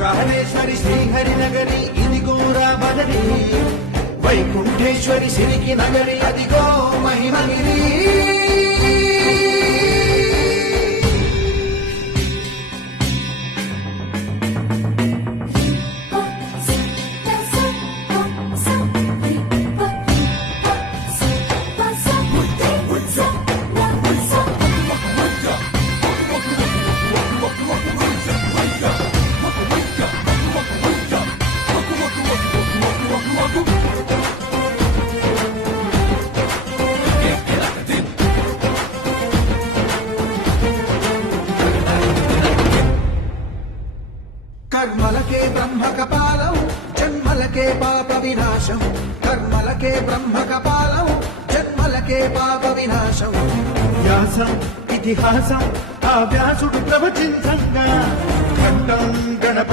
కాళేశ్వరి శ్రీహరి నగరి ఇదిగోరా బదరి, వైకుంఠేశ్వరి సిరికి నగరి అదిగో మహిమగిరి. కర్మలకే బ్రహ్మ కపాలం, జన్మలకే పాప వినాశం. కర్మలకే బ్రహ్మ కపాలం, జన్మలకే పాప వినాశం. వ్యాసం ఇతిహాసం ఆ వ్యాసుడు ప్రవచించంగా ఖండం గణప